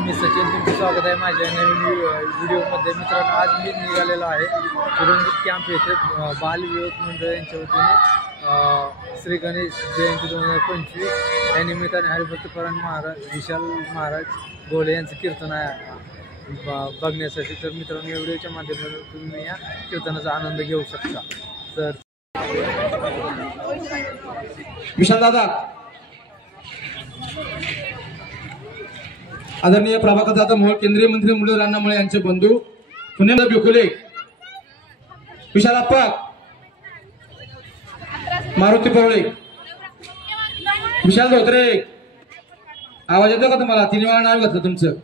मी सचिन, तुमचं स्वागत आहे माझ्या नवीन व्हिडिओमध्ये. मित्रांनो, आज मी निघालेलो आहे सुरंगित कॅम्प येथे बालविवेक मंडळ यांच्या वतीने श्री गणेश जयंती 2025 या निमित्ताने हरिभक्त परायण महाराज विशाल महाराज गोले यांचं कीर्तन आहे बघण्यासाठी. तर मित्रांनो, या व्हिडिओच्या माध्यमातून तुम्ही या कीर्तनाचा आनंद घेऊ शकता. तर विशाल दादा, आदरणीय प्रभाकर दादा मोहोळ, केंद्रीय मंत्री मुरलीधर अण्णामुळे यांचे बंधू पुण्याला बिकुले, विशाल अप्पा, मारुती पवळे, विशाल धोत्रे. आवाज येतो का तुम्हाला? 3 वेळा नाव घेतलं तुमचं.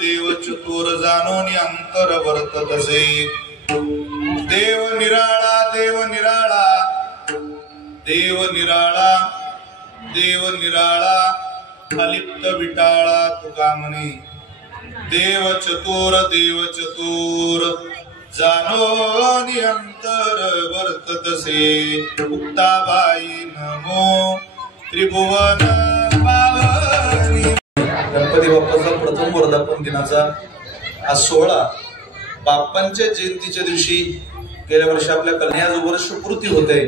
देव चतुर जाणून अंतर वर्तत असे. देव निराळा देव निराळा देव निराळा देव निराळा अलिप्त विटाळा तुका म्हणे. देव चतुर जाणून अंतर वर्तत असे. मुक्ताबाई नमो त्रिभुवन पावनी. गणपती बाप्पाचा प्रथम वर्धापन दिनाचा हा सोहळा बाप्पांच्या जयंतीच्या दिवशी गेल्या वर्षी आपल्या कन्या वर्ष पूर्ती होते.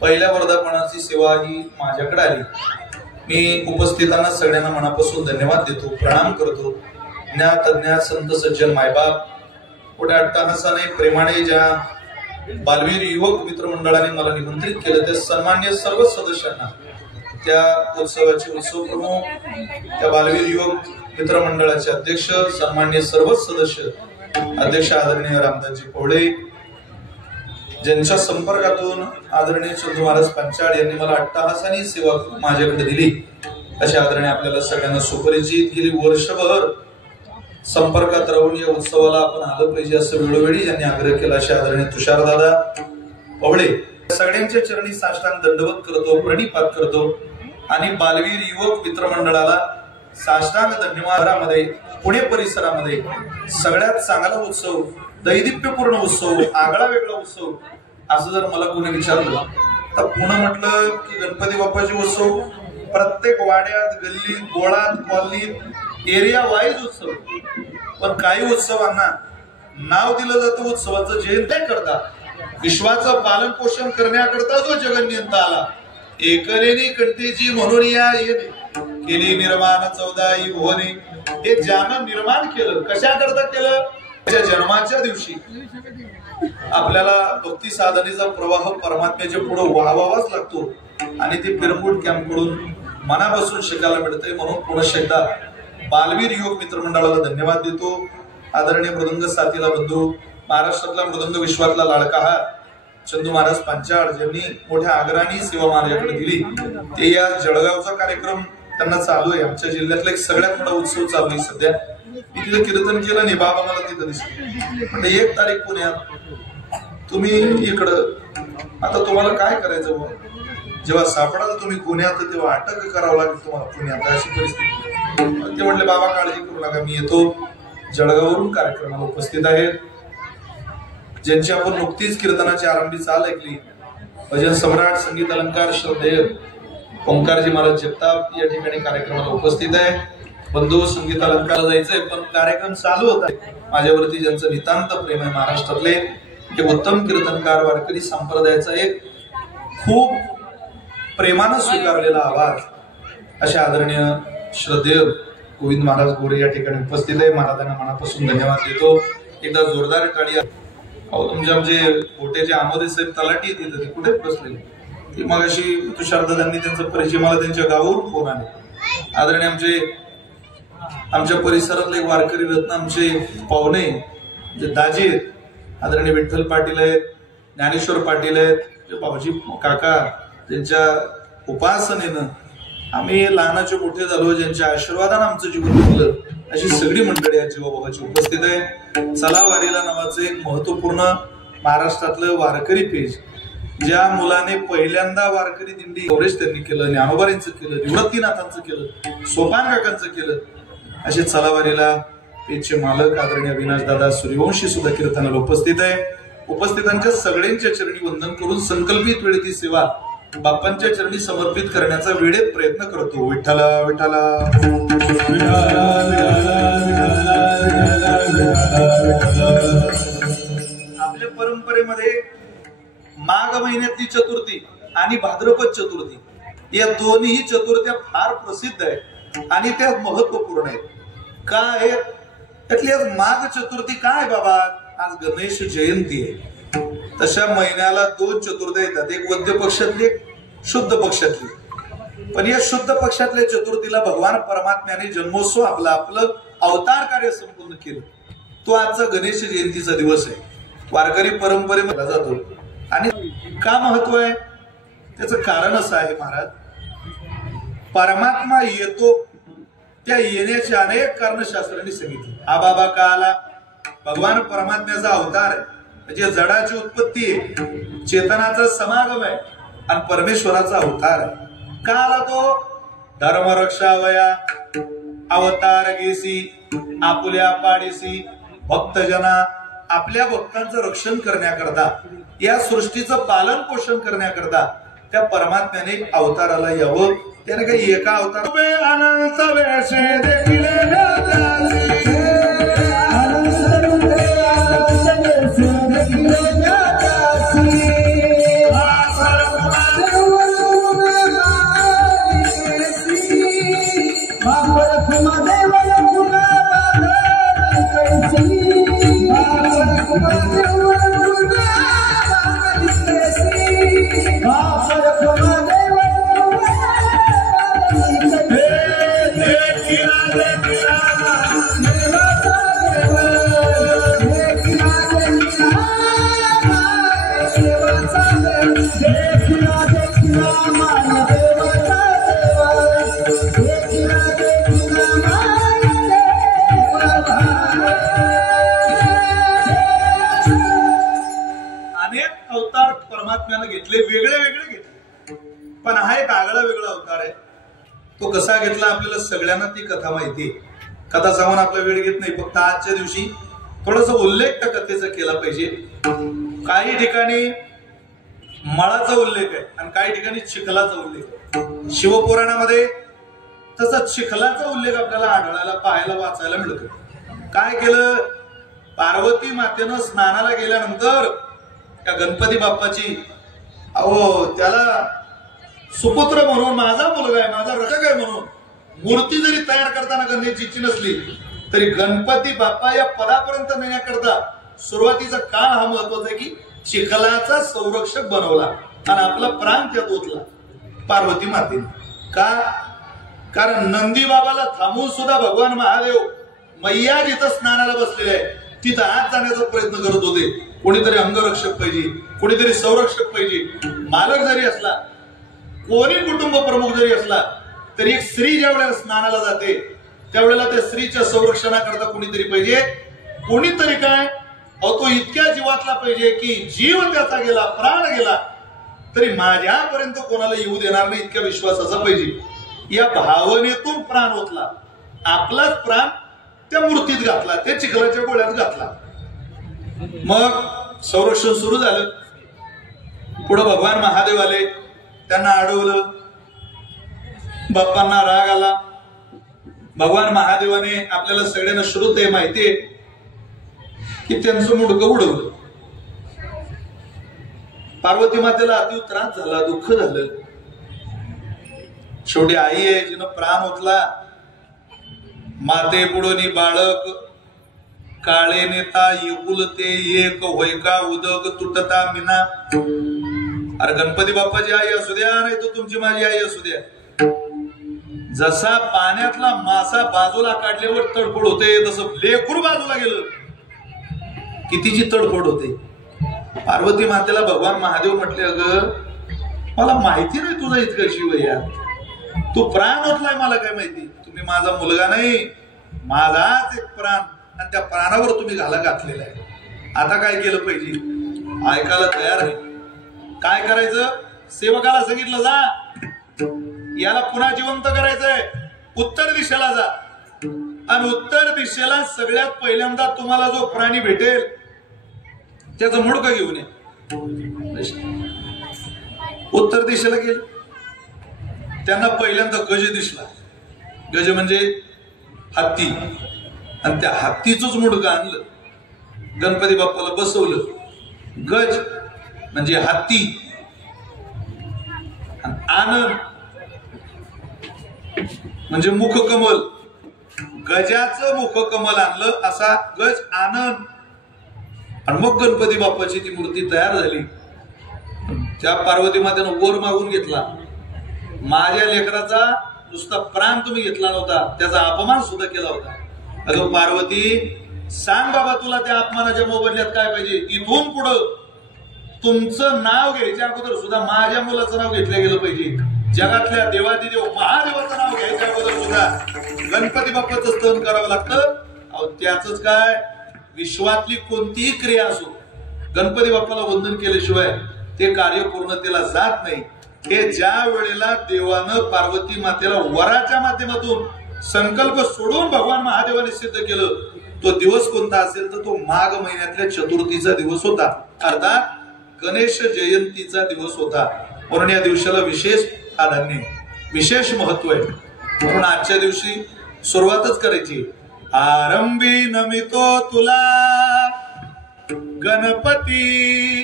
पहिल्या वर्धापनाची सेवा ही माझ्याकडे आली. मी उपस्थितांना सगळ्यांना मनापासून धन्यवाद देतो, प्रणाम करतो. ज्ञात अज्ञात संत सज्जन मायबाप, पुढे अट्टहासाने प्रेमाने ज्या बालवीर युवक मित्र मंडळाने मला निमंत्रित केलं त्या सन्मान्य सर्व सदस्यांना, त्या उत्सवाचे उत्सव प्रमुख, त्या बालवीर युवक मित्र मंडळाचे अध्यक्ष, सन्मान्य सर्व सदस्य, अध्यक्ष आदरणीय रामदासजी पवळे, ज्यांच्या संपर्कातून आदरणीय चंदू महाराज पंचाळ यांनी मला अट्टहासाने सेवा माझ्याकडे दिली, अशा आदरणीय आपल्याला सगळ्यांना सुपरिचित. गेली वर्षभर संपर्कात राहून या उत्सवाला आपण आलं पाहिजे असं वेळोवेळी ज्यांनी आग्रह केला, अशा आदरणीय तुषारदादा पवळे सगळ्यांच्या चरणी साष्टांग दंडवत करतो, प्रणिपात करतो आणि बालवीर युवक मित्र मंडळाला साष्टांग धन्यवादामध्ये पुणे परिसरामध्ये सगळ्यात चांगला उत्सव, दैदिप्यपूर्ण उत्सव, आगळा वेगळा उत्सव असं जर मला कोणी विचारलं तर पुणे म्हटलं की गणपती बाप्पाचे उत्सव प्रत्येक वाड्यात, गल्लीत, बोळात, कॉलनीत एरिया वाईज उत्सव. पण काही उत्सवांना नाव दिलं जातं उत्सवाचं जयंती करता, विश्वाचं पालन पोषण करण्याकरता जो जगन्यंत आला. एकलेनी कंठीची म्हणून या केली निर्माण 14 भुवने. हे ज्यानं निर्माण केलं, कशा करता केलं? त्याच्या जन्माच्या दिवशी आपल्याला भक्ती साधनेचा प्रवाह परमात्म्याच्या पुढे वाहावाच लागतो आणि ते पिरमुड कॅम्प कडून मनापासून शिकायला मिळतंय. म्हणून पुन्हा एकदा बालवीर युवक मित्र मंडळाला धन्यवाद देतो. आदरणीय मृदंग साथीला बंधू, महाराष्ट्रातला मृदंग विश्वातला लाडका हा चंदू महाराज पंचाळ ज्यांनी मोठ्या आग्रहाने सेवा माझ्याकडे दिली. ते या जळगावचा कार्यक्रम त्यांना चालू आहे. आमच्या जिल्ह्यातला एक सगळ्यात मोठा उत्सव चालू आहे सध्या. मी तिथं कीर्तन केलं नाही, बाबा मला तिथं दिसलं. म्हणजे 1 तारीख पुण्यात, तुम्ही इकडं. आता तुम्हाला काय करायचं? जेव्हा सापडाल तुम्ही पुण्यात तेव्हा अटक करावं लागेल तुम्हाला पुण्यात, अशी परिस्थिती. ते म्हटले बाबा काळजी करू नका, मी येतो. जळगाववरून कार्यक्रमाला उपस्थित आहेत ज्यांची आपण नुकतीच कीर्तनाची आरंभी चाल ऐकली. भजन सम्राट, संगीत अलंकार श्रद्धेय ओंकारजी महाराज जगताप या ठिकाणी कार्यक्रमाला उपस्थित आहे. बंधू, संगीत अलंकार जायचंय पण कार्यक्रम चालू होता. माझ्यावरती ज्यांचं नितांत प्रेम आहे, महाराष्ट्रातले एक उत्तम कीर्तनकार, वारकरी संप्रदायाचा एक खूप प्रेमानं स्वीकारलेला आवाज, अशा आदरणीय श्रद्धेय गोविंद महाराज गोरे या ठिकाणी उपस्थित आहे. महाराजांना मनापासून धन्यवाद देतो. एकदा जोरदार टाळी. तुमचे आमचे गोटेचे आमोदे साहेब तलाठी तिथे, ते कुठे बसले? ते मग अशी तुषारदादांनी त्यांचा परिचय, मला त्यांच्या गावावरून फोन आले. आदरणीय आमच्या परिसरातले वारकरी रत्न आमचे पाहुणे जे दाजी आहेत, आदरणीय विठ्ठल पाटील आहेत, ज्ञानेश्वर पाटील आहेत, भाऊजी काका, त्यांच्या उपासनेनं आम्ही लहानाचे मोठे झालो, ज्यांच्या आशीर्वादाने आमचं जीवन घडलं अशी सगळी मंडळी आज जीवाबाबाची उपस्थित आहे. चला वारीला नावाचं एक महत्वपूर्ण महाराष्ट्रातलं वारकरी पेज, ज्या मुलाने पहिल्यांदा वारकरी दिंडी गौरेश त्यांनी केलं, ज्ञानोबारींचं केलं, निवृत्तीनाथांचं केलं, सोपान काकांचं केलं, असे चला वारीला पेजचे मालक आदरणीय अविनाश दादा सूर्यवंशी सुद्धा कीर्तनाला उपस्थित आहे. उपस्थितांच्या सगळ्यांच्या चरणी वंदन करून संकल्पित वेळी ती सेवा बाप्पांच्या चरणी समर्पित करण्याचा वेळेत प्रयत्न करतो. विठ्ठला विठ्ठला आपल्या परंपरेमध्ये माघ महिन्यातली चतुर्थी आणि भाद्रपद चतुर्थी या दोन्ही चतुर्थ्या फार प्रसिद्ध आहेत आणि त्या महत्वपूर्ण आहेत. का आहेत त्यातली आज माघ चतुर्थी काय बाबा? आज गणेश जयंती आहे. तशा महिन्याला दोन चतुर्थी येतात, एक वद्य पक्षातली एक शुद्ध पक्षातली. पण या शुद्ध पक्षातल्या चतुर्थीला भगवान परमात्म्याने जन्मोत्सव आपलं अवतार कार्य संपूर्ण केलं. तो आजचा गणेश जयंतीचा दिवस आहे. वारकरी परंपरेमध्ये जातो. आणि का महत्व आहे त्याचं कारण असं आहे महाराज, परमात्मा येतो त्या येण्याची अनेक कारण शास्त्रांनी सांगितली. हा बाबा का आला? भगवान परमात्म्याचा अवतार आहे, म्हणजे जडाची उत्पत्ती आहे, चेतनाचा समागम आहे आणि परमेश्वराचा अवतार आहे. का आला तो? धर्म रक्षावया अवतार घेसी आपुल्या पाडीसी भक्तजना, आपल्या भक्तांचं रक्षण करण्याकरता, या सृष्टीचं पालन पोषण करण्याकरता त्या परमात्म्याने अवताराला यावं. त्याने काही एका अवतार अनंत वेशे देखील घेतले, वेगळे वेगळे घेतले. पण हा एक आगळा वेगळा अवतार आहे. तो कसा घेतला आपल्याला सगळ्यांना ती कथा माहिती आहे. कथा सांगून आपला वेळ घेत नाही, फक्त आजच्या दिवशी थोडासा उल्लेख त्या कथेचा केला पाहिजे. काही ठिकाणी मळाचा उल्लेख आहे आणि काही ठिकाणी चिखलाचा उल्लेख आहे. शिवपुराणामध्ये तसा चिखलाचा उल्लेख आपल्याला आढळायला पाहायला वाचायला मिळतो. काय केलं? पार्वती मातेनं स्नानाला गेल्यानंतर त्या गणपती बाप्पाची त्याला सुपुत्र म्हणून, माझा मुलगा आहे, माझा रक्षक आहे म्हणून मूर्ती जरी तयार करताना गणेशजीची नसली तरी गणपती बाप्पा या पदापर्यंत नेण्याकरता सुरुवातीचा काळ हा महत्वाचा आहे की चिखलाचा संरक्षक बनवला आणि आपला प्राण त्यात ओतला पार्वती मातेने. का? कारण नंदी बाबाला थांबून सुद्धा भगवान महादेव मैया जिथं स्नानाला बसलेले आहे तिथं आत जाण्याचा प्रयत्न करत होते. कोणीतरी अंगरक्षक पाहिजे, कोणीतरी संरक्षक पाहिजे. मालक जरी असला, कोणी कुटुंब प्रमुख जरी असला तरी एक स्त्री ज्या वेळेला स्नानाला जाते त्यावेळेला त्या स्त्रीच्या संरक्षणाकरता कोणीतरी पाहिजे. कोणीतरी काय तो इतक्या जीवातला पाहिजे की जीव त्याचा गेला, प्राण गेला तरी माझ्यापर्यंत कोणाला येऊ देणार नाही इतक्या विश्वासाचा पाहिजे. या भावनेतून प्राण ओतला, आपलाच प्राण त्या मूर्तीत घातला, त्या चिखलाच्या गोळ्यात घातला. मग संरक्षण सुरू झालं. पुढे भगवान महादेव आले, त्यांना अडवलं. बाप्पांना राग आला. भगवान महादेवाने आपल्याला सगळ्यांना श्रुत आहे, माहितीये की त्यांचं मुडकं उडवलं. पार्वती मातेला अति त्रास झाला, दुःख झालं. शेवटी आई आहे जिनं प्राण ओतला. माते पुढोनी बाळक काळे नेता एकुलते एक होयका उदक तुटता मिना. अरे गणपती बाप्पाची आई असू द्या नाही तर तुमची माझी आई असू द्या, जसा पाण्यातला मासा बाजूला काढल्यावर तडफड होते तसं लेकरू बाजूला गेलं कितीची तडफड होते. पार्वती मातेला भगवान महादेव म्हटले, अगं मला माहिती नाही तुझा इतका जीव आहे यार, तू प्राण ओतलाय मला काय माहिती, तुम्ही माझा मुलगा नाही, माझाच एक प्राण, आणि त्या प्राणावर तुम्ही घाला घातलेला आहे. आता काय केलं पाहिजे? ऐकायला तयार आहे. काय करायचं? सेवकाला सांगितलं जा, याला पुन्हा जिवंत करायचंय, उत्तर दिशेला जा, आणि उत्तर दिशेला सगळ्यात पहिल्यांदा तुम्हाला जो प्राणी भेटेल त्याचं मुडकं घेऊन या. उत्तर दिशेला गेलं. त्यांना पहिल्यांदा गज दिसला. गज म्हणजे हत्ती, आणि त्या हत्तीचंच मुडकं आणलं, गणपती बाप्पाला बसवलं. गज म्हणजे हत्ती, आनंद म्हणजे मुखकमल. गजाचं मुखकमल आणलं, असा गज आनंद. आणि मग गणपती बाप्पाची ती मूर्ती तयार झाली. त्या पार्वती मातेनं वर मागून घेतला, माझ्या लेकराचा नुसता प्राण तुम्ही घेतला नव्हता, त्याचा अपमान सुद्धा केला होता. अगं पार्वती, सांग बाबा तुला त्या अपमानाच्या मोबदल्यात काय पाहिजे. इथून पुढं तुमचं नाव घ्यायच्या अगोदर सुद्धा माझ्या मुलाचं नाव घेतलं गेलं पाहिजे. जगातल्या देवादिदेव महादेवाचं नाव घ्यायच्या अगोदर सुद्धा गणपती बाप्पाचं स्तवन करावं लागतं. अहो त्याच काय, विश्वातली कोणतीही क्रिया असो, गणपती बाप्पाला वंदन केल्याशिवाय ते कार्य पूर्णतेला जात नाही. हे ज्या वेळेला देवानं पार्वती मातेला वराच्या माध्यमातून संकल्प सोडून भगवान महादेवाने सिद्ध केलं, तो दिवस कोणता असेल तर तो माघ महिन्यातल्या चतुर्थीचा दिवस होता, अर्थात गणेश जयंतीचा दिवस होता. म्हणून या दिवसाला विशेष प्राधान्य, विशेष महत्व आहे. म्हणून आजच्या दिवशी सुरुवातच करायची. आरंभी नमितो तुला गणपती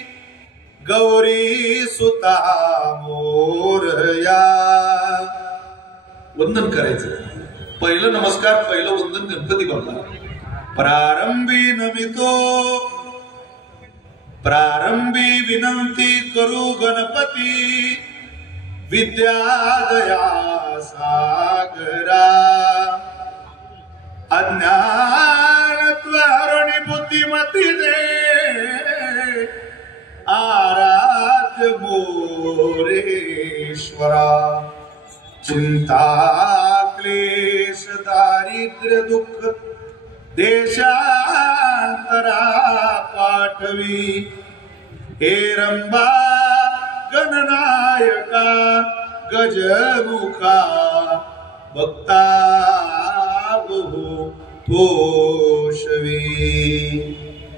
गौरी सुता मोरया. वंदन करायचं. पहिलं नमस्कार, पहिलं वंदन गणपती बाप्पाला. प्रारंभी नमितो, प्रारंभी विनंती करू गणपती, विद्यादया सागरा. अज्ञानत्व हरणी बुद्धिमती दे, आराध्य मोरेश्वरा. चिंता क्लेश दारिद्र्य दुःख देशांतरा पाठवी. हे रंबा गणनायका गजमुखा, भक्ता बहु तोषवी.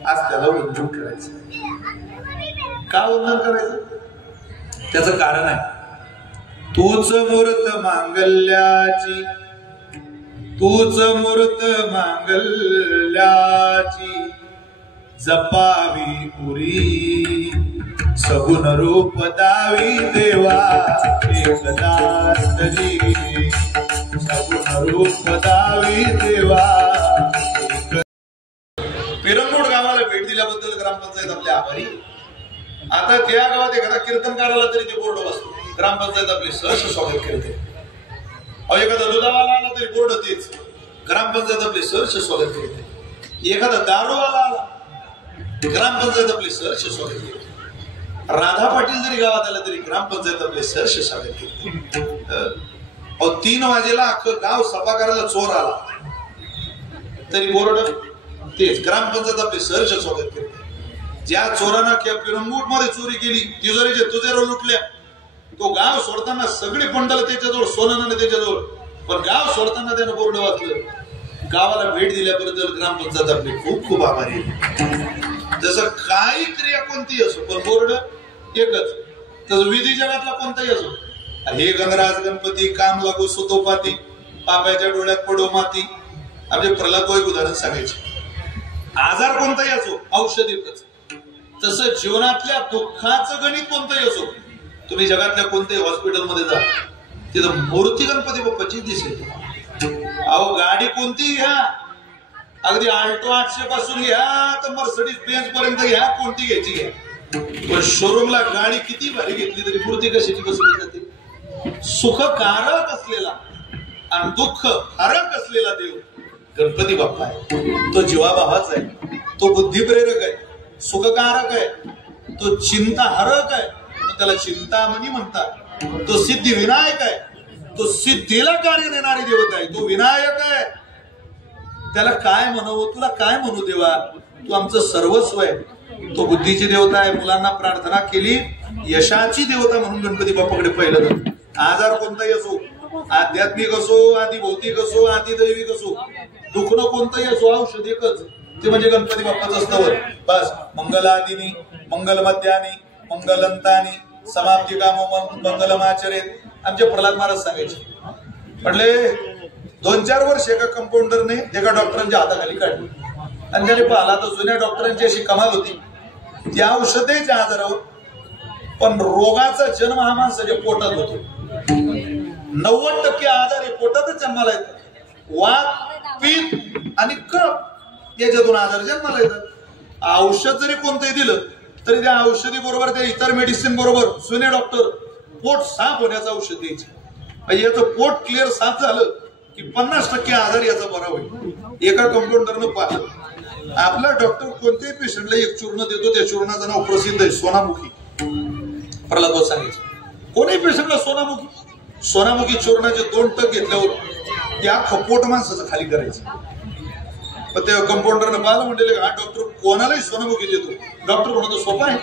आज त्याला वंदन करायचं. का वंदन करायचं? त्याचं कारण आहे. तूच मूर्त मांगल्याची, तूच मूर्त मांगल्याची, जपावी पुरी. सगुण रूप दावी देवा एकदाच तरी, सगुण रूप दावी देवा. पिरंगुड गावाला भेट दिल्याबद्दल ग्रामपंचायत आपल्या आभारी. आता त्या गावात एखादा कीर्तनकाराला तरी ते बोर्ड बसतो, ग्रामपंचायत आपले सहर्ष स्वागत करते. एखादा दुधावाला आला तरी बोर्ड तेच, ग्रामपंचायत आपले सहर्ष स्वागत करते. एखादा दारूवाला आला, ग्रामपंचायत आपले सहर्ष स्वागत करते. राधा पाटील जरी गावात आला तरी ग्रामपंचायत आपले सहर्ष स्वागत करते. 3 वाजेला अख्खं गाव सभा करायला चोर आला तरी बोर्ड तेच, ग्रामपंचायत आपले सहर्ष स्वागत करते. ज्या चोरांना किंवा पिरंगूट मध्ये चोरी केली, तिजोरीचे तुझेरो लुटल्या, तो गाव सोडताना सगळी पंडल त्याच्याजवळ, सोनानं त्याच्याजवळ, पण गाव सोडताना त्यानं बोर्ड वाचलं. गावाला भेट दिल्याबद्दल ग्रामपंचायत आपले खूप खूप आभारी. जसं काही क्रिया कोणतीही असो, पण बोर्ड एकच. तसं विधी जगातला कोणताही असो, हे गणराज गणपती काम लागू सुतोपाती, पापाच्या डोळ्यात पडो माती. आपले प्रल्हाद एक उदाहरण सांगायचे. आजार कोणताही असो, औषध एकच. तसं जीवनातल्या दुःखाचं गणित कोणतंही असो, तुम्ही जगातल्या कोणत्याही हॉस्पिटलमध्ये जा, तिथं मूर्ती गणपती बाप्पाची दिसेल. अहो गाडी कोणतीही घ्या, अगदी आल्टो 800 पासून घ्या तर मर्सिडीज बेंज पर्यंत घ्या, कोणती घ्यायची घ्या, पण शोरूमला गाडी किती भारी घेतली तरी मूर्ती कशाची बसवली जाते? सुखकारक असलेला आणि दुःख हरक असलेला देव गणपती बाप्पा आहे. तो जीवाभावाचा आहे, तो बुद्धिप्रेरक आहे, सुखकारक आहे, तो चिंता हरक आहे, त्याला चिंतामणी म्हणतात. तो सिद्धिविनायक आहे, तो सिद्धीला कार्य देणारी देवता आहे, तो विनायक आहे. त्याला काय म्हणावं, तुला काय म्हणू देवा, तू आमचं सर्वस्व आहे. तो बुद्धीची देवता आहे. मुलांना प्रार्थना केली, यशाची देवता म्हणून गणपती बाप्पाकडे पहिलं जातं. आजार कोणताही असो, आध्यात्मिक असो, आधी भौतिक असो, आधी दैविक असो, दुखणं कोणतंही असो, औषध एकच, ते म्हणजे गणपती बाप्पाचं स्तवन. बस मंगलादिनी मंगलमध्यानी मंगलंतानी समाप्ती काम मंगलमाचरेत. आमचे प्रल्हाद महाराज सांगायचे. म्हटले 2-4 वर्ष एका कंपाऊंडरने एका डॉक्टरांच्या हाताखाली काढली आणि त्याने पाहिला तर जुन्या डॉक्टरांची अशी कमाल होती, त्या औषधेच्या आजारावर, पण रोगाचा जन्म हा माणसाच्या पोटात होतो. 90% आजार हे पोटातच जन्माला येतात. वात, पित्त आणि कफ याच्यातून आजार जन्माला येतात. औषध जरी कोणतंही दिलं तरी त्या औषधी बरोबर, त्या इतर मेडिसिन बरोबर जुने डॉक्टर पोट साफ होण्याचं औषध द्यायचे. म्हणजे याचं पोट क्लिअर साफ झालं की 50% आजार याचा बरा होईल. एका कंपाऊंडरनं पाहिलं, आपला डॉक्टर कोणत्याही पेशंटला एक चूर्ण देतो, त्या चूर्णाचं नाव प्रसिद्ध आहे सोनामुखी. प्रल्हाद सांगायचं, कोणी पेशंटला सोनामुखी चूर्णाचे 2 टक घेतल्यावर त्या खपोट माणसाचं खाली करायचं. पण त्या कंपाऊंडरनं पाहिलं, म्हणले हा डॉक्टर कोणालाही सोनामुखी देतो. डॉक्टर म्हणतो सोपा आहे.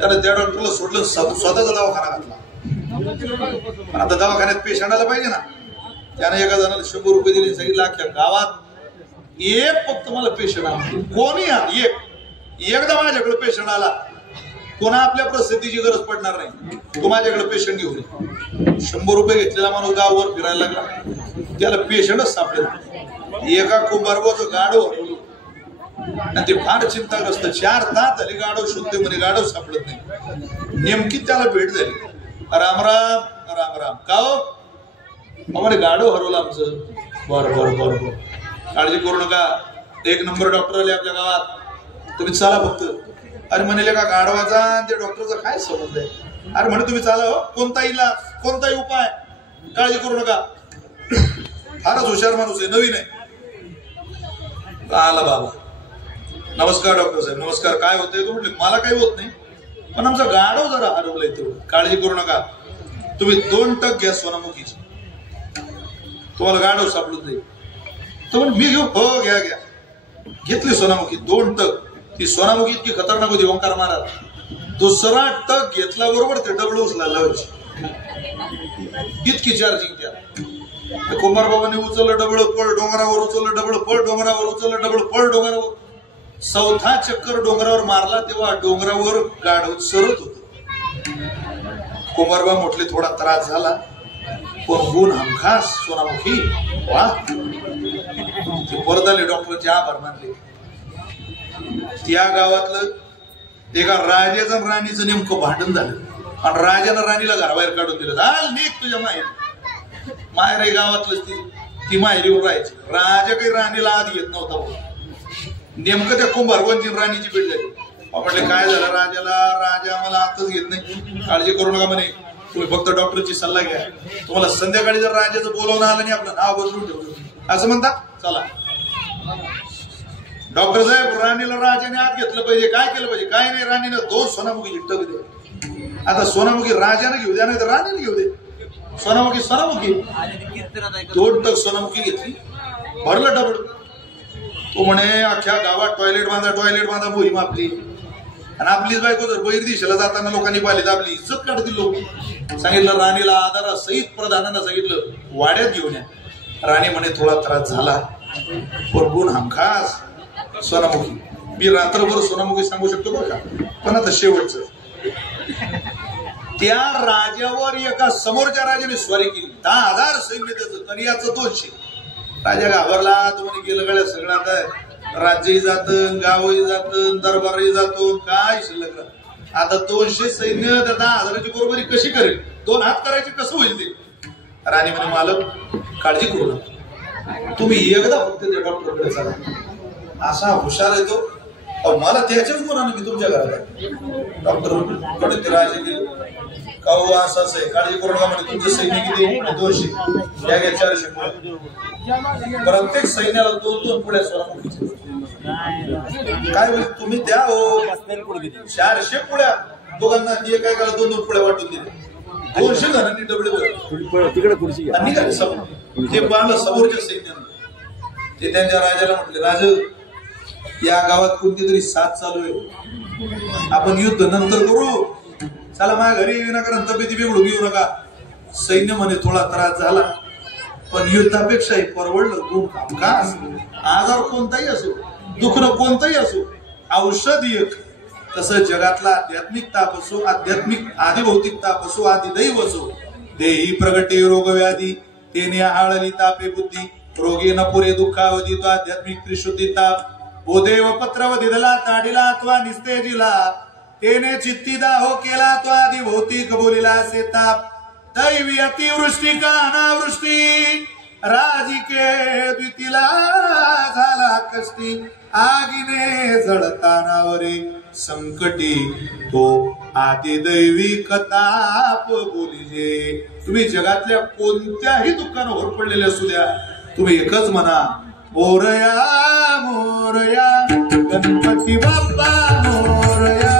त्याला त्या डॉक्टरला सोडलं, स्वतःचा दवाखाना घातला. पण आता दवाखान्यात पेशंट आला पाहिजे ना. त्याने एका जणाला 100 रुपये दिले, सांगितलं अख्ख्या गावात एक फक्त मला पेशंट आला, कोणी एकदा माझ्याकडे पेशंट आला, कोणा आपल्या प्रसिद्धीची गरज पडणार नाही, तू माझ्याकडे पेशंट घेऊन ये. 100 रुपये घेतलेला माणूस गाववर फिरायला लागला, त्याला पेशंटच सापडेल. एका कुंभारबाचं गाढव आणि ते फार चिंताग्रस्त. 4 तास झाले गाढव शोधते, म्हणे गाढव सापडत नाही. नेमकी त्याला भेट झाली. राम राम राम राम. का हो? म्हणे गाढव हरवलं आमचं. बरं काळजी करू नका, 1 नंबर डॉक्टर आले आपल्या गावात, तुम्ही चला फक्त. अरे म्हणले का गाढवाचा ते डॉक्टरचा काय संबंध आहे? अरे म्हणे तुम्ही चाला हो, कोणता इलाज, कोणताही उपाय, काळजी करू नका. फारच हुशार माणूस आहे, नवीन आहे. आला बाबा, नमस्कार डॉक्टर साहेब. नमस्कार, काय होतंय? तो म्हटले मला काही होत नाही, पण आमचा गाढव जरा हरवलंय, तेवढं काळजी करू नका. तुम्ही 2 टक घ्या सोनामुखीची, तुम्हाला गाढव सापडत नाही. तो म्हणे मी घेऊ? हो घ्या. घेतली सोनामुखी 2 टक. ती सोनामुखी इतकी खतरनाक होती, ओंकार महाराज. 2रा टक घेतला बरोबर ते डबल उचला लावायची, इतकी चार्जिंग त्या. कुंभार बाबांनी उचललं डबळ पळ डोंगरावर, उचललं डबळ पळ डोंगरावर, उचललं डबळ पळ डोंगरावर. 4था चक्कर डोंगरावर मारला तेव्हा डोंगरावर गाढव सरत होत. कुंभारबा म्हटले थोडा त्रास झाला, पण गुण हमखास सोनामुखी. वा, ते परत आले, डॉक्टरचे आभार मानले. त्या गावातलं एका राजाचं राणीचं नेमकं भांडण झालं आणि राजानं राणीला घराबाहेर काढून दिलं. झाल निघ तुझ्या माहेर आहे गावातलं. ती माहेरीवर राहायची. राजा काही राणीला आत घेत नव्हता. नेमकं त्या कुंभारवांची राणीची भेट झाली. म्हटले काय झालं राजाला? राजा मला आतच घेत नाही. काळजी करू नका म्हणे, तुम्ही फक्त डॉक्टरची सल्ला घ्या. तुम्हाला संध्याकाळी जर राजाचं बोलवणं आलं नाही, आपलं नाव बदलून ठेवतो असं म्हणतात. चला डॉक्टर साहेब, राणीला राजाने आत घेतलं पाहिजे, काय केलं पाहिजे? काय नाही, राणीनं 2 सोनामुखी टक दे. आता सोनामुखी राजाने घेऊ द्या, नाही तर राणीने घेऊ दे. सोनामुखी 2 टक सोनामुखी घेतली, भरलं डबल. तो म्हणे अख्ख्या गावात टॉयलेट बांधा मोहीम आपली. आणि आपलीच बायको जर बहिर दिशेला जाताना लोकांनी पाहिली तर आपली इज्जत काढतील लोक. सांगितलं राणीला आधारा सहित प्रधानांना सांगितलं वाड्यात घेऊन या. राणी म्हणे थोडा त्रास झाला, पण गुण हमखास सोनामुखी. मी रात्रभर सोनामुखी सांगू शकतो बरं का, पण आता शेवटचं. त्या राजावर एका समोरच्या राजाने स्वारी केली. 10,000 सैन्य त्याचं, तरी याचं 200. राजा घाबरला. तो म्हणे गेलं गड्या सगळं, आता राज्यही जात, गावही जात, दरबारही जातो, काय शिल्लक. आता 200 सैन्य त्या 10,000ची बरोबरी कशी करेल? 2 हात करायचे कसं होईल ते? राणी म्हणे मालक काळजी करू नका, तुम्ही एकदा फक्त त्या डॉक्टरकडे चला. असा हुशार आहे तो. मला त्याच्याच गुणाने मी तुमच्या घरात आहे. डॉक्टर कडे ते राजे गेले. का हो असं आहे, काळजी करू नका म्हणे. तुमचं सैन्य किती? 200. या घ्या 400 पुढ्या. प्रत्येक सैन्याला 2-2 पुढ्या सोनामुखीचे. काय होईल? तुम्ही द्या हो 400 पुढ्या दोघांना. एका 2-2 पुढ्या वाटून दिले. 200 जणांनी डबडे भरले तिकडे खुर्ची आणि निघाले समोर. ते पाहिलं समोरच्या सैन्यानं. ते त्यांच्या राजाला म्हटले, राज या गावात कोणती तरी साथ चालू आहे, आपण युद्ध नंतर करू, चला माझ्या घरी येऊ नका, तब्येती बिघडू घेऊ नका. सैन्य म्हणे थोडा त्रास झाला पण युद्धापेक्षा परवडलं. गुण कामकाज आजार कोणताही असो, दुखणं कोणतंही असो, औषध एक. तसं जगातला आध्यात्मिक ताप असो, आध्यात्मिक आदिभौतिक ताप असो, आदिदैव असो, देही प्रगटे रोग व्याधी तेने आळली तापे बुद्धी, रोगे न पुरे दुःखावधी तो आध्यात्मिक त्रिशुद्धी ताप. ओ देव पत्रव दिदला ताडिला अथवा निस्तेजिला, तेने चित्तीदा हो केला तो आदिभौतिक बोलिला से ताप. दैवी अतिवृष्टी का अनावृष्टी, राजिके द्वितीला झाला कष्टी, आगीने जळतानावरे संकटी तो आदिदैविक ताप बोलिजे. तुम्ही जगातल्या कोणत्याही दुःखानं होरपडलेले असू द्या, तुम्ही एकच म्हणा, मोरया मोरया गणपती बाप्पा मोरया,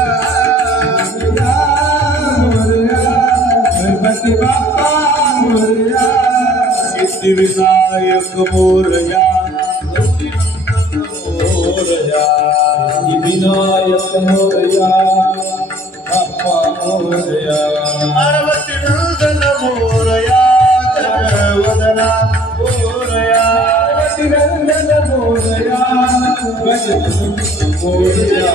गणपती बाप्पा मोरया, सिद्धिविनायक मोरया, मोरया, सिद्धिविनायक मोरया, बाप्पा मोरया, पार्वती नंदन मोरया, जगवदना मोरया, पार्वती नंदन मोरया, गजनंदन मोरया,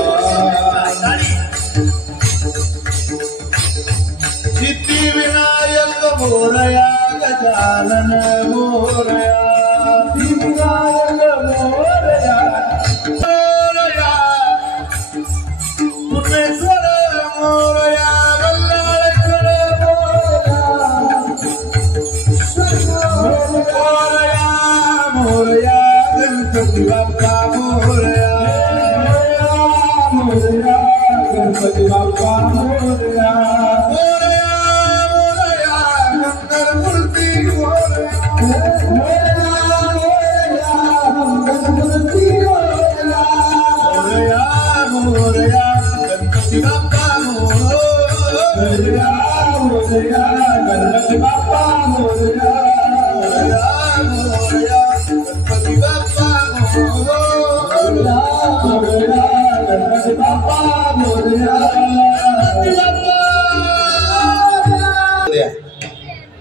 सिद्धिविनायक मोरया, गजानन मोरया, सिद्धिविनायक मोरया, मोरया, मुनेश्वर मोरया, वल्लाळकर मोरया, मोरया, गणपती बाप्पा मोरया, मोरया, गणपती बाप्पा मोरया,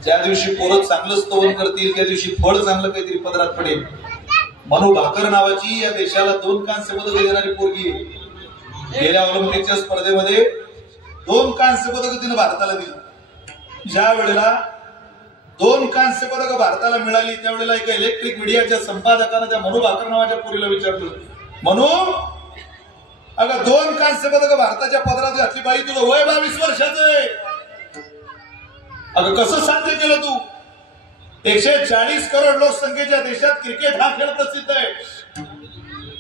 ज्या दिवशी पोरं चांगलं स्तवन करतील त्या दिवशी फळ चांगलं काहीतरी पदरात पडेल. मनू भाकर नावाची या देशाला 2 कांस्य पदक देणारी पोरगी गेल्या ऑलिम्पिकच्या स्पर्धेमध्ये 2 कांस्य पदक तिने भारताला दिली. ज्या वेळेला 2 कांस्य पदक भारताला मिळाली त्यावेळेला एका इलेक्ट्रिक मीडियाच्या संपादकानं त्या मनू भाकर नावाच्या पोरीला विचारलं, मनू अगं 2 कांस्य पदक भारताच्या पदरात घातली, बाई तुझं वय 22 वर्षाचं आहे, अगं कसं साध्य केलं तू? 140 करोड लोकसंख्येच्या देशात क्रिकेट हा खेळ प्रसिद्ध आहे,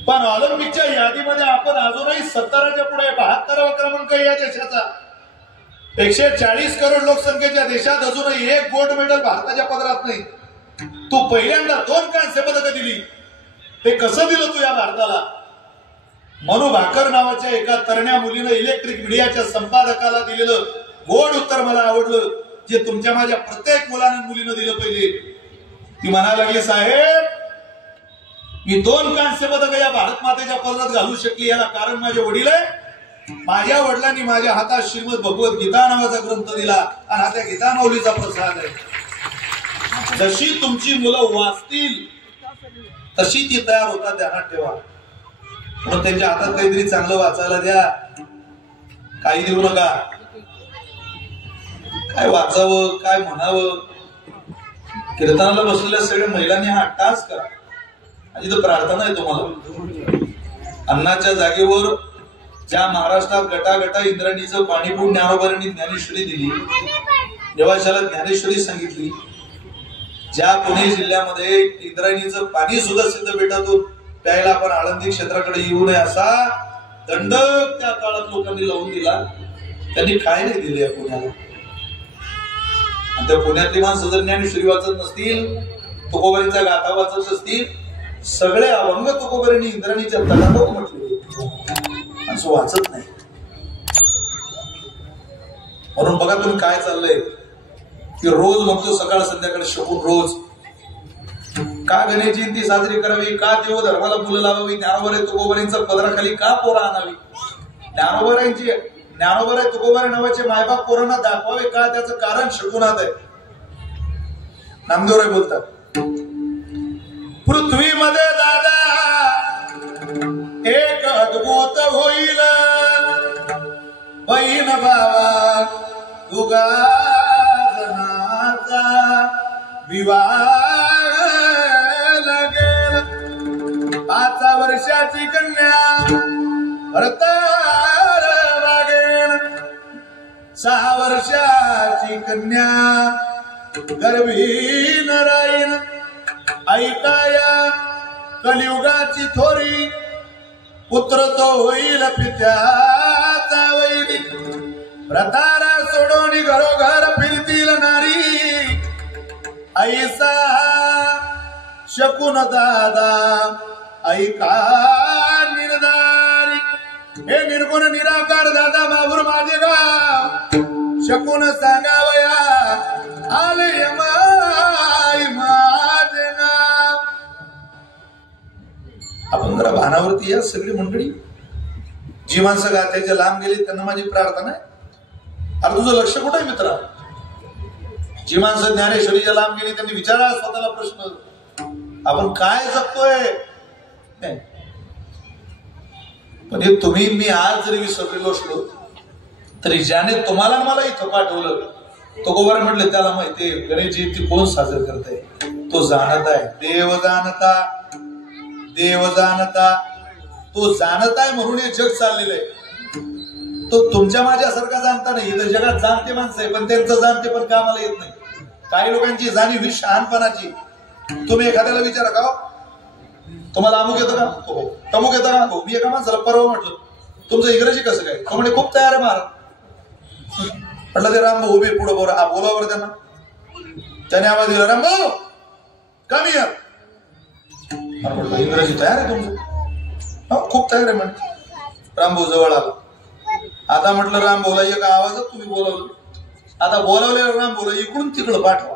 पण ऑलिम्पिकच्या यादीमध्ये आपण अजूनही 17च्या पुढे 72वा क्रमांक या देशाचा. 140 करोड लोकसंख्येच्या देशात अजूनही 1 गोल्ड मेडल भारताच्या पदरात नाही. तू पहिल्यांदा 2 कांस्य पदकं दिली, ते कसं दिलं तू या भारताला? मनू भाकर नावाच्या एका तरण्या मुलीनं इलेक्ट्रिक मीडियाच्या संपादकाला दिलेलं गोड उत्तर मला आवडलं, जे तुमच्या माझ्या प्रत्येक मुलानं मुलीनं दिलं पाहिजे. ती म्हणायला लागली, साहेब मी 2 कांस्य पदक या भारत मातेच्या पदरात घालू शकली याला कारण माझे वडील आहे. माझ्या वडिलांनी माझ्या हातात श्रीमद भगवत गीता नावाचा ग्रंथ दिला आणि हा त्या गीता माऊलीचा प्रसाद आहे. जशी तुमची मुलं वाचतील तशी ती तयार होतात, ध्यानात ठेवा. म्हणून त्यांच्या हातात काहीतरी चांगलं वाचायला द्या, काही देऊ नका. काय वाचावं काय म्हणावं, कीर्तनाला बसलेल्या सगळ्या महिलांनी हा टास्क करा. आणि तो प्रार्थना आहे तुम्हाला, अन्नाच्या जागेवर ज्या महाराष्ट्रात गटागटा इंद्राणीचं पाणी पिऊन ज्ञानोबांनी ज्ञानेश्वरी दिली, देवाशाला ज्ञानेश्वरी सांगितली, ज्या पुणे जिल्ह्यामध्ये इंद्रायणीचं पाणी सुद्धा सिद्धपीठातून प्यायला आपण आळंदी क्षेत्राकडे येऊ नये असा दंडक त्या काळात लोकांनी लावून दिला. त्यांनी काय नाही दिले या पुण्याला. आणि त्या पुण्यातली माणसं जर ज्ञानेश्वरी वाचत नसतील, तुकोबारींचा गाथा वाचत असतील, सगळे अभंग तुकोबारींनी इंद्राणीच्या तटात म्हटले, असं वाचत नाही. म्हणून बघा तुम्ही काय चाललंय. की रोज म्हणतो सकाळ संध्याकाळ शकून रोज का गणेश जयंती साजरी करावी, का देव धर्माला मुलं लावावी, ज्ञानोबा तुकोबारांचा पदराखाली का पोरं आणावी, ज्ञानोबा तुकोबारा नावाचे मायबाप पोरांना दाखवावे का, त्याचं कारण शकुनात आहे. नामदेवराय बोलतात पृथ्वीमध्ये दादा एक अद्भुत होईल, बहीण भावा दुगा जनाचा विवाह लागेल. 5 वर्षाची कन्या भरतार लागेल, 6 वर्षाची कन्या गर्भीन राहील. ऐकाया कलियुगाची थोरी, पुत्र तो होईल पित्याचा वैरी. प्रतारा सोडून घरोघर फिरतील नारी, ऐसा शकून दादा ऐका निर्धारी. हे निर्गुण निराकार दादा बाबूर माझे गाव, शकून सांगावया आले माय माझे नाव. आपण जरा भानावरती या सगळी मंडळी, जी माणसं गात्याच्या लांब गेली त्यांना माझी प्रार्थना आहे. अरे तुझं लक्ष कुठं आहे मित्रा? जी माणसं ज्ञानेश्वरीच्या लांब गेली त्यांनी विचारा स्वतःला प्रश्न, आपण काय जगतोय? पण हे तुम्ही मी आज जरी विसरलेलो असलो तरी ज्याने तुम्हाला मला इथं पाठवलं तो गोबर म्हटलं त्याला माहितीये गणेश जयंती कोण साजर करताय, तो जाणत आहे. देव जाणता, देव जाणता, तो जाणत आहे म्हणून हे जग चाललेलं आहे. तो तुमच्या माझ्यासारखा जाणता नाही. इथं जगात जाणते माणसं आहे पण त्यांचं जाणते पण कामाला येत नाही. काही लोकांची जाणीव ही शहाणपणाची. तुम्ही एखाद्याला विचारा का तुम्हाला अमुक येतं का? हो. तमुक येतं का? हो. मी एका माणसाला परवा म्हटलं तुमचं इंग्रजी कसं काय? तो म्हणजे खूप तयार आहे महाराज. म्हटलं ते रामभाऊ उभे पुढे बोला, हा बोला बरं त्यांना. त्याने आवाज दिला रामभाऊ कमी या. म्हटलं इंग्रजी तयार आहे तुमचं? खूप तयार आहे म्हणे. रामभाऊ जवळ आला. आता म्हटलं रामभाऊला एका आवाजात तुम्ही बोलावलं. आता बोलावलेलं रामभाऊला इकडून तिकडं पाठवा.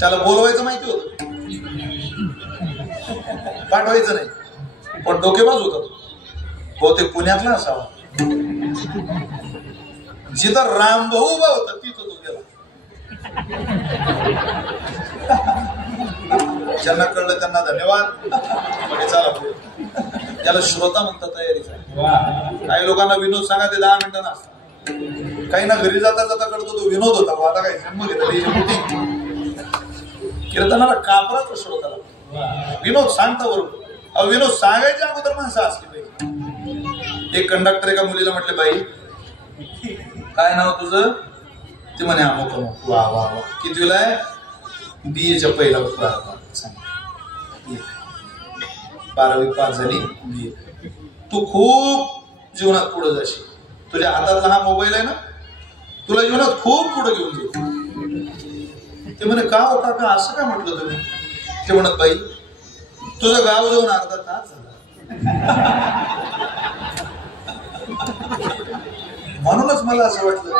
त्याला बोलवायचं माहिती होतं, पाठवायचं नाही. पण डोकेबाज होता बहुतेक पुण्यातला असावा. जिथं रामभाऊ उभा होता तिथं तो गेला. ज्यांना कळलं त्यांना धन्यवाद. चला याला श्रोता म्हणतात तयारीचा. काही लोकांना विनोद सांगा ते 10 मिनिटांना असतात. काही ना घरी जाता जाता कळतो तो विनोद होता. आता काय जन्म घेतला कीर्तनाला कापराचा श्रोताला विनोद सांगता बरोबर. विनोद सांगायच्या अगोदर माणसं असली पाहिजे. एक कंडक्टर एका मुलीला म्हटले बाई काय नाव तुझं? ते म्हणे अमुक अमुक. वा वा वा. कितवीला आहे? BA च्या पहिला 12वी पास झाली BA. तू खूप जीवनात पुढे जाशील. तुझ्या हातातला हा मोबाईल आहे ना तुला जीवनात खूप पुढे घेऊन जाईल. ते म्हणे का होता का असं काय म्हटलं तुम्ही? ते म्हणत बाई तुझं गाव जाऊन अर्धा तास झाला. म्हणूनच मला असं वाटलं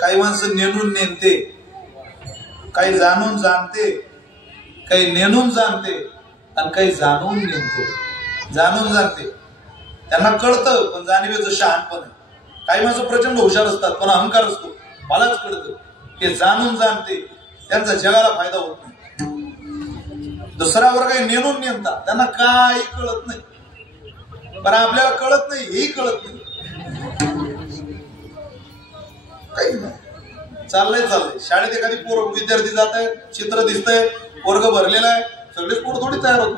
काही माणसं नेणून नेते, काही जाणून जाणते, काही नेणून जाणते आणि काही जाणून नेते. जाणून जाणते त्यांना कळतं पण जाणीवेचं शहाणपण आहे. काही माणसं प्रचंड हुशार असतात पण अहंकार असतो, मलाच कळतं. हे जाणून जाणते त्यांचा जगाला फायदा होत नाही. दुसऱ्यावर काही नेणून नेमतात त्यांना काही कळत नाही. पण आपल्याला कळत नाही हेही कळत नाही. काही नाही चाललंय. शाळेत एखादी पोर विद्यार्थी जात आहे, चित्र दिसतंय, वर्ग भरलेला आहे, सगळेच पोरं थोडी तयार होतो.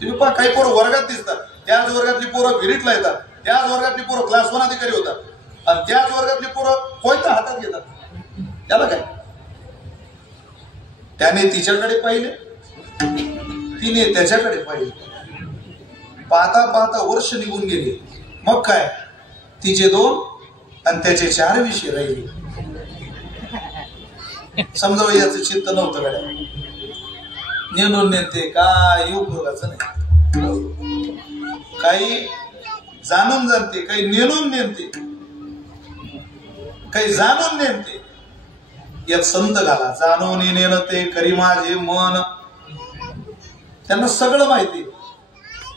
तुम्ही पहा काही पोरं वर्गात दिसतात, त्याच वर्गातली पोरं विहिरीतला येतात, त्याच वर्गातली पोरं क्लास 1 अधिकारी होतात आणि त्याच वर्गातली पोरं कोयता हातात घेतात. त्याला काय? त्याने तिच्याकडे पाहिले, तिने त्याच्याकडे पाहिले. पाहता पाहता वर्ष निघून गेले. मग काय तिचे 2 आणि त्याचे 4 विषय राहिले. समजा याचं चित्त नव्हतं गड्या. नेणून नेते काय उपयोगाचं नाही. काही जाणून जाणते, काही नेणून नेमते, काही जाणून नेमते. यात संत घाला. जाणून नेणते करी माझे मन. त्यांना सगळं माहिती.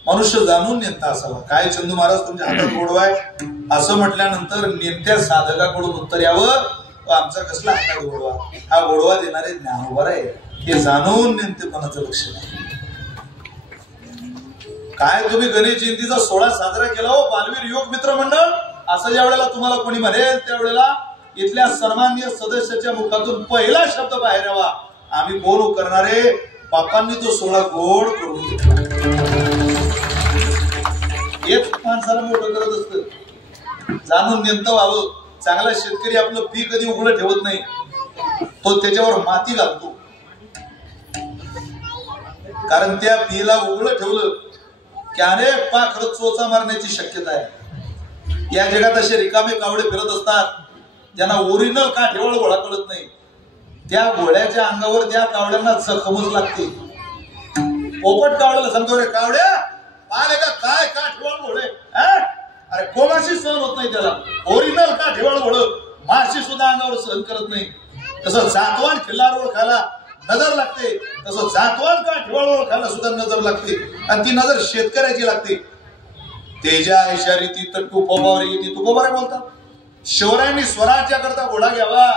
मनुष्य जाणून नेता असावा. काय चंदू महाराज तुमच्या हातात गोडवाय असं म्हटल्यानंतर नेत्या साधकाकडून उत्तर यावं, आमचा कसला हातात गोडवा, हा गोडवा देणारे ज्ञानोबर आहे. हे जाणून नेमतेपणाचं लक्षण आहे. काय तुम्ही गणेश जयंतीचा सोहळा साजरा केला हो बालवीर युवक मित्र मंडळ, असं ज्या वेळेला तुम्हाला कोणी म्हणेल त्यावेळेला इथल्या सन्माननीय सदस्याच्या मुखातून पहिला शब्द बाहेर यावा, आम्ही बोल करणारे बापांनी तो सोहळा गोड करून घेतला. हेच माणसाला मोठं करत असत. जाणून नेमतं व्हावं. चांगला शेतकरी आपलं पीक कधी उघडं ठेवत नाही, तो त्याच्यावर माती घालतो. कारण त्या पीला उघडं ठेवलं की अनेक पाखरं चोचा मारण्याची शक्यता आहे. या जगात असे रिकामे कावडे फिरत असतात ज्यांना ओरिजिनल काठेवाळ घोडा कळत नाही. त्या घोड्याच्या अंगावर त्या कावड्यांना जखमच लागते. पोपट कावड्याला सांगतो, रे कावड्या आले का काय काठेवाळ घोडे, अरे कोणाशी सहन होत नाही त्याला. ओरिजिनल काठेवाळ घोड माशी सुद्धा अंगावर सहन करत नाही. तसं जातवान खिल्लार ओळखायला नजर लागते, तसं जातवान काठेवाळ ओळखायला सुद्धा नजर लागते. आणि ती नजर शेतकऱ्याची लागते. तेजा इशारी ती तट्टू पोबावरी ती तुकोबारे बोलतात. शिवरायांनी स्वराज्या करता घोडा घ्यावा,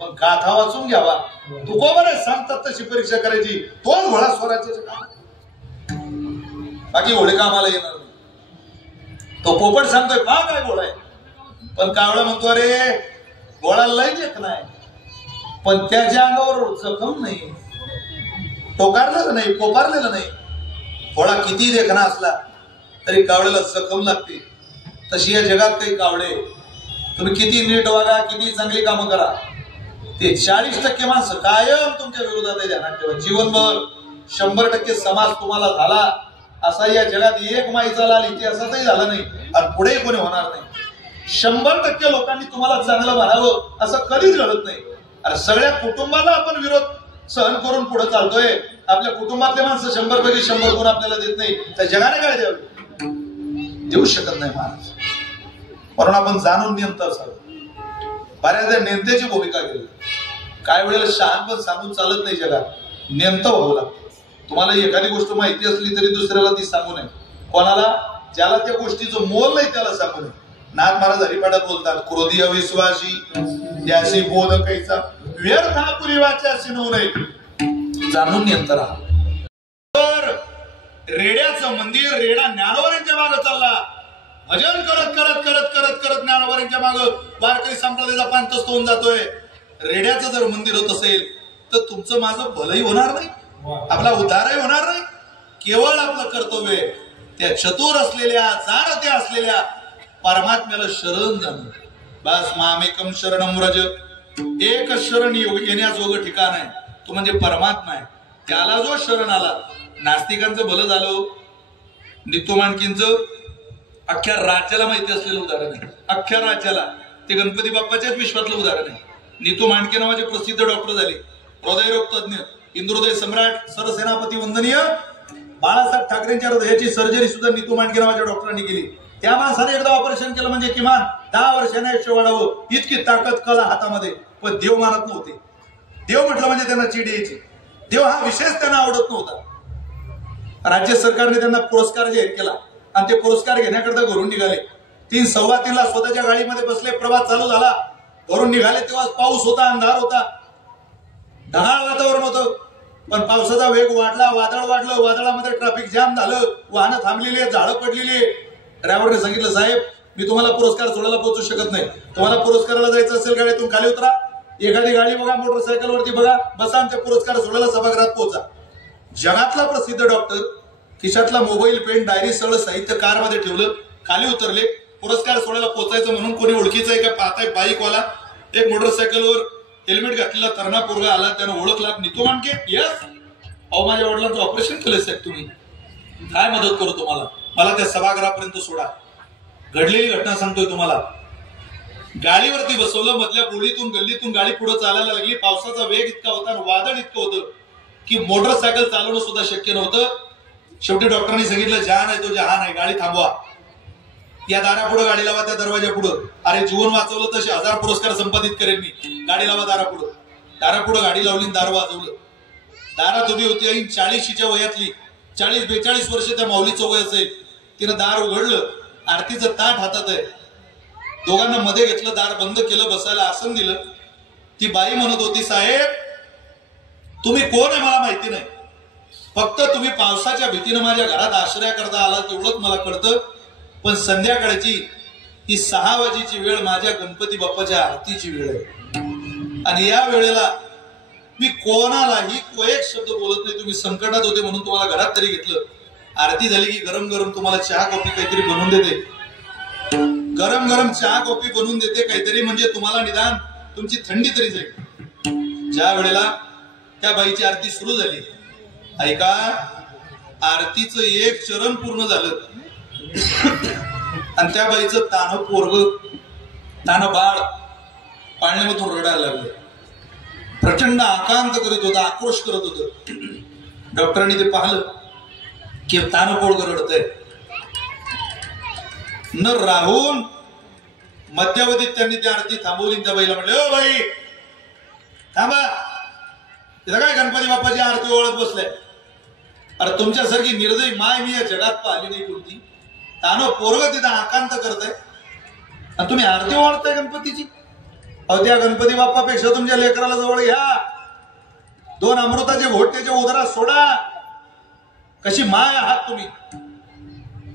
पण गाथा वाचून घ्यावा. तुकोबारे सांगतात तशी परीक्षा करायची, तोच घोडा स्वराज्याचं काम. बाकी घोडे कामाला येणार नाही. तो पोपट सांगतोय पहा काय घोडा आहे, पण कावळा म्हणतो अरे घोडा लय देख नाही, पण त्याच्या अंगावर जखम नाही, टोकारलेलं नाही, पोकारलेलं नाही. घोडा किती देखणा असला तरी कावळ्याला जखम लागते. तशी या जगात काही कावळे, तुम्ही किती नीट वागा, किती चांगली कामं करा, ते 40% माणसं कायम तुमच्या विरोधात आहे. ध्यानात ठेवा. जीवनभर 100% समाज तुम्हाला झाला असा या जगात एक माईचा लाल इतिहासातही झाला नाही आणि पुढेही कोणी होणार नाही. 100% लोकांनी तुम्हाला चांगलं म्हणावं असं कधीच घडत नाही. अरे सगळ्या कुटुंबाला आपण विरोध सहन करून पुढे चालतोय. आपल्या कुटुंबातले माणसं 100 पैकी 100 गुण आपल्याला देत नाही, तर जगाने काय द्यावे, देऊ शकत नाही महाराज. म्हणून आपण जाणून नेमत असावं. बऱ्याचदा नेमत्याची भूमिका केली. काय वेळेला शहाणपण सांगून चालत नाही. जगात नेमतं व्हावं लागतं. तुम्हाला एखादी गोष्ट माहिती असली तरी दुसऱ्याला ती सांगू नये. कोणाला, ज्याला त्या गोष्टीचं मोल नाही त्याला सांगू नये. नाथ महाराज हरिपाठात बोलतात, क्रोधी अविश्वासी त्याशी बोध कैसा व्यर्थ पुरीवाच्याशी नऊ नये. जाणून नेमत राहा. तर रेड्याचं मंदिर, रेडा ज्ञानोबांच्या मागे चालला. भजन करत करत करत करत करत ज्ञानोबांच्या मागे वारकरी संप्रदायाचा पांतस्त होऊन जातोय. रेड्याचं जर मंदिर होत असेल तर तुमचं माझं भलंही होणार नाही, आपला उद्धारही होणार नाही. केवळ आपलं कर्तव्य त्या चतुर असलेल्या, जाणत्या असलेल्या परमात्म्याला शरण जाणं. बस मामेकम शरणम व्रज. एक शरण येण्याजोगं ठिकाण आहे, तो म्हणजे परमात्मा आहे. त्याला जो शरण आला, नास्तिकांचं भलं झालं. नितू माणकींचं अख्ख्या राज्याला माहिती असलेलं उदाहरण आहे. अख्ख्या राज्याला ते गणपती बाप्पाच्याच विश्वातलं उदाहरण आहे. नितू माणके नावाचे प्रसिद्ध डॉक्टर झाले, हृदयरोग तज्ञ, इंद्रोदय सम्राट, सरसेनापती वंदनीय बाळासाहेब ठाकरेंच्या हृदयाची सर्जरी सुद्धा नितू माणके नावाच्या डॉक्टरांनी केली. त्या माणसाने एकदा ऑपरेशन केलं म्हणजे किमान 10 वर्षांनी आयुष्य वाढावं, इतकी ताकद कला हातामध्ये. पण देव मानत नव्हते. देव म्हटलं म्हणजे त्यांना चिड यायची. देव हा विषयच त्यांना आवडत नव्हता. राज्य सरकारने त्यांना पुरस्कार जाहीर केला आणि ते पुरस्कार घेण्याकरता घरून निघाले. 3:15 स्वतःच्या गाडीमध्ये बसले. प्रवास चालू झाला. घरून निघाले तेव्हा पाऊस होता, अंधार होता, ढगाळ वातावरण होतं. पण पावसाचा वेग वाढला, वादळ वाढलं, वादळामध्ये ट्रॅफिक जाम झालं, वाहनं थांबलेली आहेत, झाडं पडलेली. ड्रायव्हरने सांगितलं, साहेब मी तुम्हाला पुरस्कार सोडायला पोहोचू शकत नाही. तुम्हाला पुरस्काराला जायचं असेल गाडीतून खाली उतरा, एखादी गाडी बघा, मोटरसायकलवरती बघा, बसा, आमच्या पुरस्कार सोडायला सभागृहात पोहोचा. जगातला प्रसिद्ध डॉक्टर खिशातला मोबाईल, पेन, डायरी सगळं साहित्य कारमध्ये ठेवलं, खाली उतरले. पुरस्कार सोडायला पोहोचायचं म्हणून कोणी ओळखीचं आहे का पाहताय, बाईकवाला एक मोटरसायकलवर हेल्मेट घातलेला तरणा पोरगा आला. त्यानं ओळखला, नितू माणके. यस, अहो माझ्या वडिलांचं ऑपरेशन केलंय साहेब, तुम्ही काय मदत करू तुम्हाला, मला त्या सभागृहापर्यंत सोडा. घडलेली घटना सांगतोय तुम्हाला. गाडीवरती बसवलं, मधल्या बोळीतून गल्लीतून गाडी पुढे चालायला लागली. पावसाचा वेग इतका होता, वादळ इतकं होतं की मोटरसायकल चालवणं सुद्धा शक्य नव्हतं. शेवटी डॉक्टरांनी सांगितलं, जहान आहे तो जहान आहे, गाडी थांबवा. या दारापुढं गाडी लावा, त्या दरवाजा पुढं. अरे जीवन वाचवलं तसे 1000 पुरस्कार संपादित करेन मी. गाडी लावा दारापुढं. दारापुढं गाडी लावली, दार वाजवलं. दारात उभी होती आई 40च्या वयातली, 40-42 वर्ष त्या माऊलीचं वय असेल. तिनं दार उघडलं, आरतीचं ताट हातात आहे. दोघांना मध्ये घेतलं, दार बंद केलं, बसायला आसन दिलं. ती बाई म्हणत होती, साहेब तुम्ही कोण आहे मला माहिती नाही, फक्त तुम्ही पावसाच्या भीतीनं माझ्या घरात आश्रय करता आला तेवढंच मला कळतं. पण संध्याकाळची ही 6 वाजेची वेळ माझ्या गणपती बाप्पाच्या आरतीची वेळ आहे. आणि या वेळेला मी कोणालाही एक शब्द बोलत नाही. तुम्ही संकटात होते म्हणून तुम्हाला घरात तरी घेतलं. आरती झाली की गरम गरम तुम्हाला चहा कॉफी काहीतरी बनवून देते. गरम गरम चहा कॉफी बनवून देते काहीतरी, म्हणजे तुम्हाला निदान तुमची थंडी तरी जाईल. ज्या वेळेला त्या बाईची आरती सुरू झाली, ऐका, आरतीचं एक चरण पूर्ण झालं आणि त्या बाईचं तान पोरग, तान बाळ पाळण्यामधून रडायला लागलं. प्रचंड आकांत करीत होता, आक्रोश करत होत. डॉक्टरांनी ते पाहिलं की तान पोरग रडतंय. न राहून मध्यावधीत त्यांनी ती आरती थांबवली. त्या बाईला म्हणले, ओ बाई थांबा, तिथं काय गणपती बाप्पाची आरती ओळख बसलाय. अरे तुमच्यासारखी निर्दयी माय मी या जगात पाहिली नाही कोणती. तानो पोरग तिथं आकांत करताय आणि तुम्ही आरती ओळखताय गणपतीची. अहो त्या गणपती बाप्पापेक्षा तुमच्या लेकराला जवळ घ्या, 2 अमृताचे घोट त्याच्या उदरात सोडा. कशी माय आहात तुम्ही.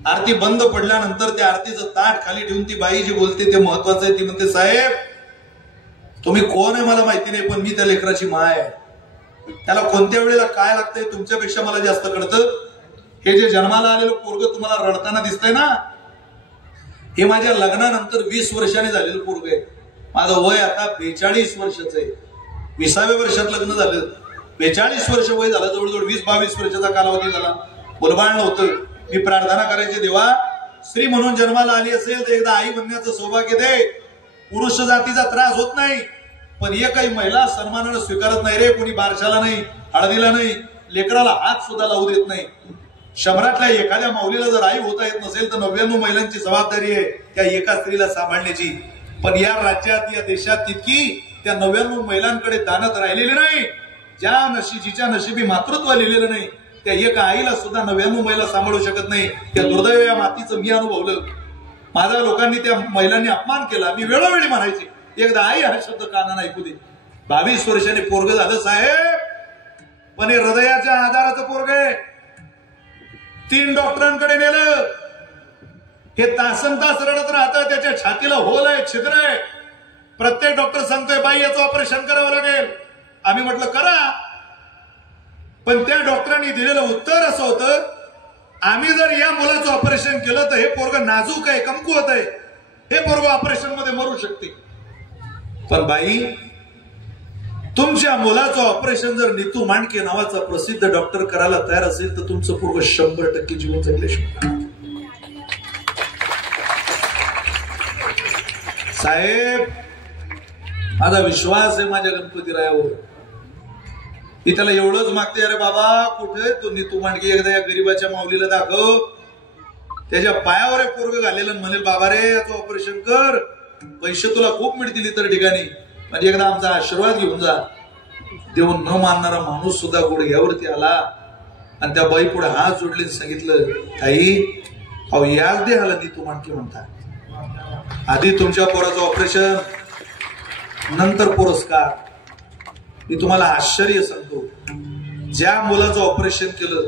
आरती बंद पडल्यानंतर त्या आरतीचं ताट खाली ठेवून ती बाई जी बोलते ते महत्वाचं आहे. ती म्हणते, साहेब तुम्ही कोण आहे मला माहिती नाही, पण मी त्या लेकराची माय आहे. त्याला कोणत्या वेळेला काय लागतंय तुमच्यापेक्षा मला जास्त कळतं. हे जे जन्माला आलेलं पोरग तुम्हाला रडताना दिसतंय ना, हे माझ्या लग्नानंतर 20 वर्षांनी झालेलं पोरग आहे. माझं वय आता 42 वर्षाचं आहे. 20व्या वर्षात लग्न झालं, 42 वर्ष वय झालं. जवळजवळ 20-22 वर्षाचा कालावधी झाला. मुलबाळ नव्हतं. मी प्रार्थना करायचे, देवा स्त्री म्हणून जन्माला आली असेल तर एकदा आई बनण्याचं सौभाग्य दे. पुरुष जातीचा त्रास होत नाही, पण एकही महिला सन्मानानं स्वीकारत नाही रे. कोणी बारशाला नाही, हळदीला नाही, लेकराला हात सुद्धा लावू देत नाही. 100तल्या एखाद्या माऊलीला जर आई होता येत नसेल तर 99 महिलांची जबाबदारी आहे त्या एका स्त्रीला सांभाळण्याची. पण या राज्यात, या देशात तितकी त्या 99 महिलांकडे दानत राहिलेली नाही. जिच्या नशिबी मातृत्व लिहिलेलं नाही, त्या एका आईला सुद्धा 99 महिला सांभाळू शकत नाही. त्या दुर्दैव या मातीचं मी अनुभवलं. माझ्या लोकांनी, त्या महिलांनी अपमान केला. मी वेळोवेळी म्हणायचे, एकदा आई हा शब्द कानानं ऐकू दे. 22 वर्षांनी पोरग झालं साहेब, पण हे हृदयाच्या आजाराचं पोरग आहे. 3 डॉक्टरांकडे नेलं. हे तासन तास रडत राहतं. त्याच्या छातीला होल आहे, छिद्र आहे. प्रत्येक डॉक्टर सांगतोय, बाई याचं ऑपरेशन करावं लागेल. आम्ही म्हटलं करा, पण त्या डॉक्टरांनी दिलेलं उत्तर असं होतं, आम्ही जर या मुलाचं ऑपरेशन केलं तर हे पोरग नाजूक आहे, कमकुवत आहे, हे पोरग ऑपरेशन मध्ये मरू शकते. पण बाई, तुमच्या मुलाचं ऑपरेशन जर नीतू मांडके नावाचा प्रसिद्ध डॉक्टर करायला तयार असेल तर तुमचं पोरग 100% जीवन जगले शकतो. साहेब माझा विश्वास आहे माझ्या गणपतीरायावर. मी त्याला एवढंच मागते, अरे बाबा कुठे तू नीतू मांडके एकदा या गरीबाच्या माऊलीला दाखव. त्याच्या पायावर पोरग घालेलं म्हणेल, बाबा रे याचं ऑपरेशन कर, पैसे तुला खूप मिळतील इतर ठिकाणी, म्हणजे एकदा आमचा आशीर्वाद घेऊन जा. देऊन न मानणारा माणूस सुद्धा गुडघ्यावरती आला आणि त्या बाई पुढे हात जोडले, सांगितलं, ताई अहो याच देहाला नीतू मांडके म्हणता. आधी तुमच्या पोराचं ऑपरेशन, नंतर पुरस्कार. मी तुम्हाला आश्चर्य सांगतो, ज्या मुलाचं ऑपरेशन केलं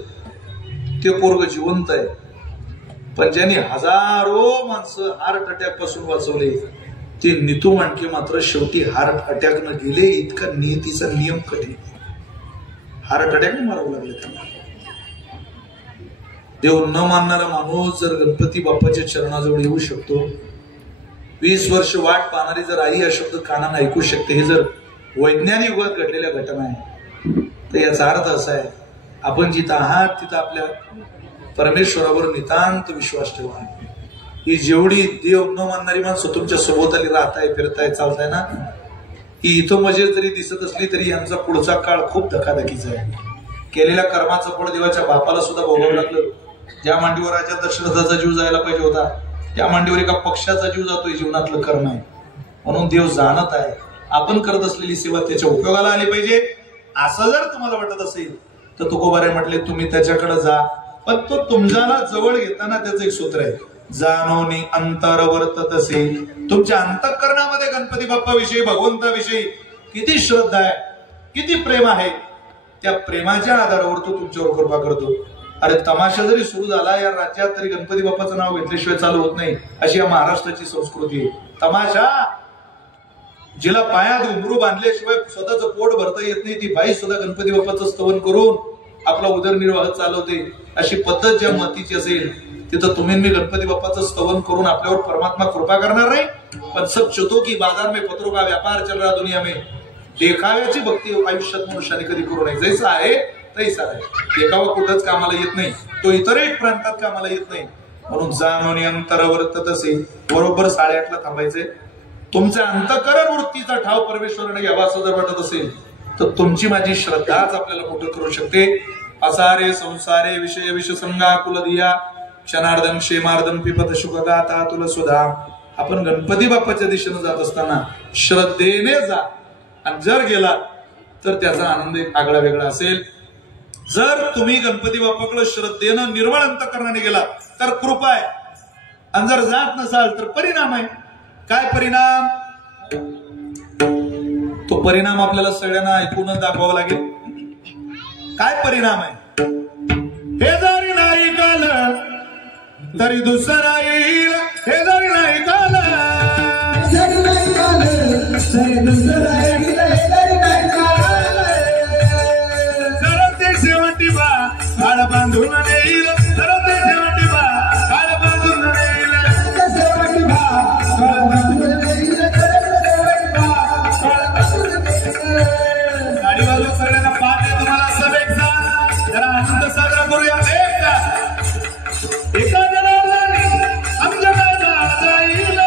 ते पोरग जिवंत आहे, पण ज्यांनी हजारो माणसं हार्ट अटॅक पासून वाचवले ते नीतू मांडके मात्र शेवटी हार्ट अटॅक न गेले. इतका नियतीचा नियम कठीण. हार्ट अटॅक ने मारावं लागले त्यांना. देव न मानणारा माणूस जर गणपती बाप्पाच्या चरणाजवळ येऊ शकतो, 20 वर्ष वाट पाहणारी जर आई हा शब्द कानानं ऐकू शकते, हे जर वैज्ञानिक युगात घडलेल्या घटना आहे, तर याचा अर्थ असा आहे, आपण जिथं आहात तिथं आपल्या परमेश्वरावर नितांत विश्वास ठेवा. ही जेवढी देव न मानणारी माणसं तुमच्या सोबताली राहताय, फिरताय, चालताय ना, ही इथं मजे जरी दिसत असली तरी यांचा पुढचा काळ खूप धकाधकीचा आहे. केलेल्या कर्माचं फळ देवाच्या बापाला सुद्धा भोगावं लागलं. ज्या मांडीवर राजा दशरथाचा जीव जायला पाहिजे होता त्या मांडीवर एका पक्षाचा जीव जातोय, जीवनातलं कर्म आहे. म्हणून देव जाणत आहे. आपण करत असलेली सेवा त्याच्या उपयोगाला आली पाहिजे. असं जर तुम्हाला वाटत असेल तर तुकोबारे म्हटले तुम्ही त्याच्याकडे जा, पण तो तुमच्याला जवळ घेताना त्याचं एक सूत्र आहे, जाणोनी अंतर वर्ततसे. तुमच्या अंतःकरणामध्ये गणपती बाप्पा विषयी, भगवंताविषयी किती श्रद्धा आहे, किती प्रेम आहे, त्या प्रेमाच्या आधारावर तो तुमच्यावर कृपा करतो. अरे तमाशा जरी सुरू झाला या राज्यात तरी गणपती बाप्पाचं नाव घेतल्याशिवाय चालू होत नाही, अशी या महाराष्ट्राची संस्कृती आहे. तमाशा जिला पायात घुंगरू बांधल्याशिवाय स्वतःचं पोट भरता येत नाही, ती बाई सुद्धा गणपती बाप्पाचं स्तवन करून आपला उदरनिर्वाह चालवते. अशी पद्धत ज्या मतीची असेल तिथं तुम्ही मी गणपती बाप्पाचं स्तवन करून आपल्यावर परमात्मा कृपा करणार नाही. पण सब चुतो की बाजार में पत्रों का व्यापार चल रहा दुनिया में. देखाव्याची भक्ती आयुष्यात मनुष्याने कधी करू नये. जैसा आहे तैसा आहे. देखावा कुठंच कामाला येत नाही, तो इतरही प्रांतात कामाला येत नाही. म्हणून जाणून अंतर वर्ततसे. बरोबर 8:30ला थांबायचे. तुमच्या अंतःकरण वृत्तीचा ठाव परमेश्वराने घ्यावा असं जर वाटत असेल तर तुमची माझी श्रद्धाच आपल्याला मोठं करू शकते. असारे संसारे विषय विषसंगा कुलदिया क्षणार्धन क्षेमार्धन पिपत शुभगाता तुला सुधा. आपण गणपती बाप्पाच्या दिशेने जात असताना श्रद्धेने जा, आणि जर गेला तर त्याचा आनंद एक आगळा वेगळा असेल. जर तुम्ही गणपती बाप्पाकडे श्रद्धेनं निर्मळ अंतःकरणाने गेला तर कृपा आहे, आणि जर जात नसाल तर परिणाम आहे. काय परिणाम? तो परिणाम आपल्याला सगळ्यांना ऐकूनच दाखवावा लागेल. काय परिणाम आहे? हे जरी नाही काल तरी दुसरा येईल. हे जरी नाही काल जरा ते शेवटी बा काळ बांधून येईल. जरा ते शेवटी बा काळ बांधून येईल. गाडी बाजू सगळ्यांना पाठ आहे तुम्हाला. सब एक जरा आनंद साजरा करूया. एका जनाने आमच्या जाईल.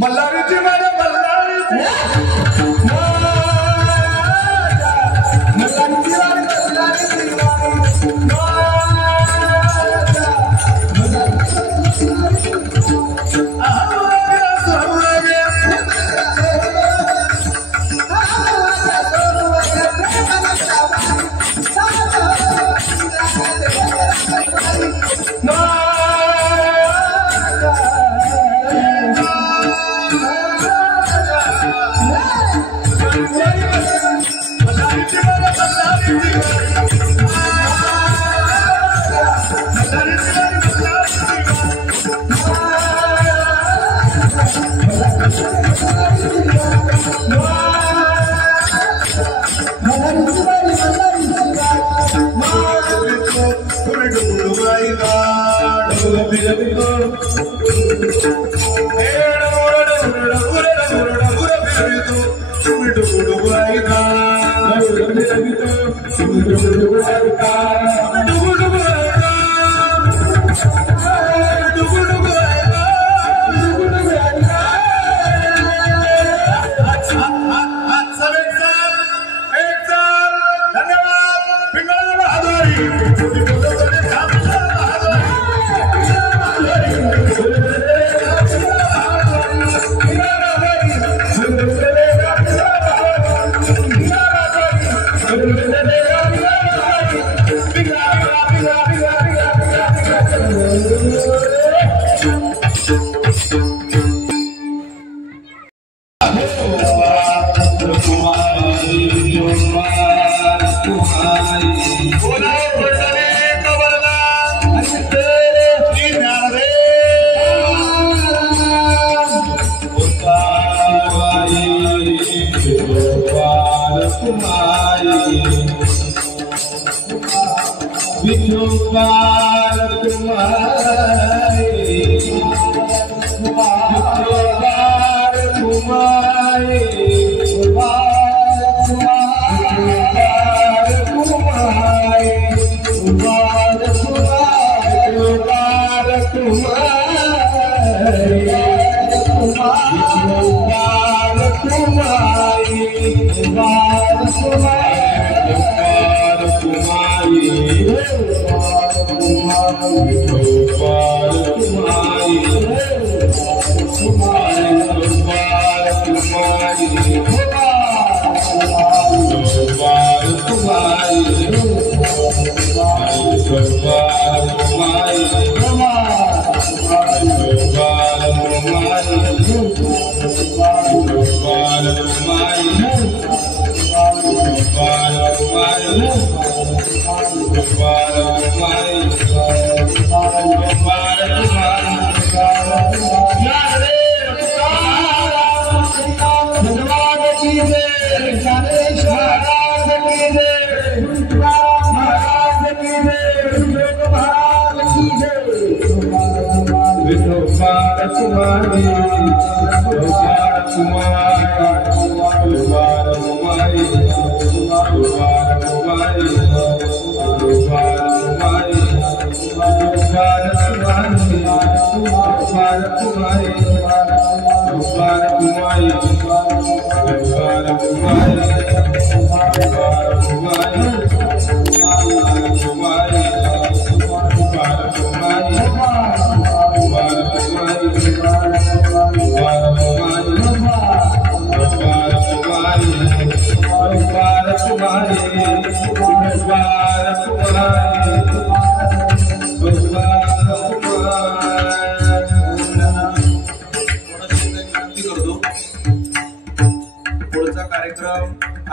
मल्हारीची माझ्या मल्हारी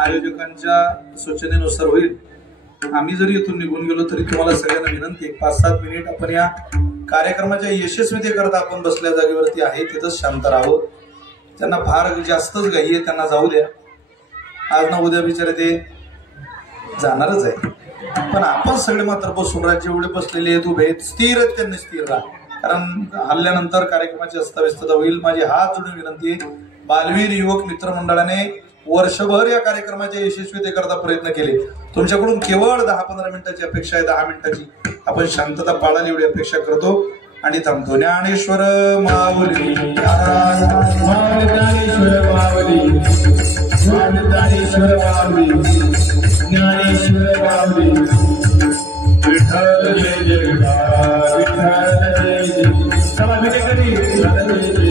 आयोजकांच्या सूचनेनुसार होईल. आम्ही जरी इथून निघून गेलो तरी तुम्हाला सगळ्यांना विनंती आहे 5-7 मिनिट आपण या कार्यक्रमाच्या यशस्वीतेकरता आपण बसल्या जागेवरती आहे तिथंच शांत राहावं. त्यांना फार जास्तच घाई आहे, त्यांना जाऊ द्या. आज ना उद्या बिचारे ते जाणारच आहे, पण आपण सगळे मात्र बसून राज्य एवढे बसलेले आहेत, उभे आहेत, स्थिर आहेत, त्यांनी स्थिर राहा. कारण हल्ल्यानंतर कार्यक्रमाची अस्ताव्यस्तता होईल. माझी हात जोडून विनंती आहे, बालवीर युवक मित्र मंडळाने वर्षभर या कार्यक्रमाच्या यशस्वीतेकरता प्रयत्न केले. तुमच्याकडून केवळ 10-15 मिनिटाची अपेक्षा आहे. 10 मिनिटाची आपण शांतता पाळाल एवढी अपेक्षा करतो आणि थांबतो. ज्ञानेश्वर माऊली, ज्ञानेश्वर माऊली, ज्ञानेश्वर माऊली, ज्ञानेश्वर माऊली, विठ्ठल जय जयकार, विठ्ठल जय जय. समाज कधी ज्ञानेश्वर